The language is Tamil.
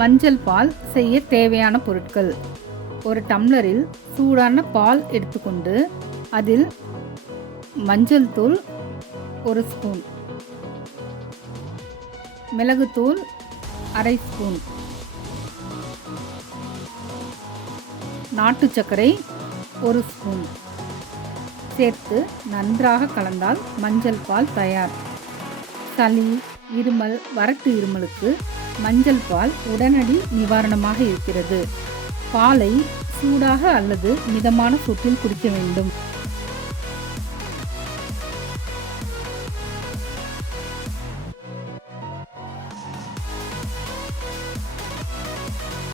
மஞ்சள் பால் செய்ய தேவையான பொருட்கள்: ஒரு டம்ளரில் சூடான பால் எடுத்துக்கொண்டு அதில் மஞ்சள் தூள் 1 ஸ்பூன், மிளகுத்தூள் 1/2 ஸ்பூன், நாட்டு சர்க்கரை 1 ஸ்பூன் சேர்த்து நன்றாக கலந்தால் மஞ்சள் பால் தயார். சளி, இருமல், வறட்டு இருமலுக்கு மஞ்சள் பால் உடனடி நிவாரணமாக இருக்கிறது. பாலை சூடாக அல்லது மிதமான சூட்டில் குடிக்க வேண்டும்.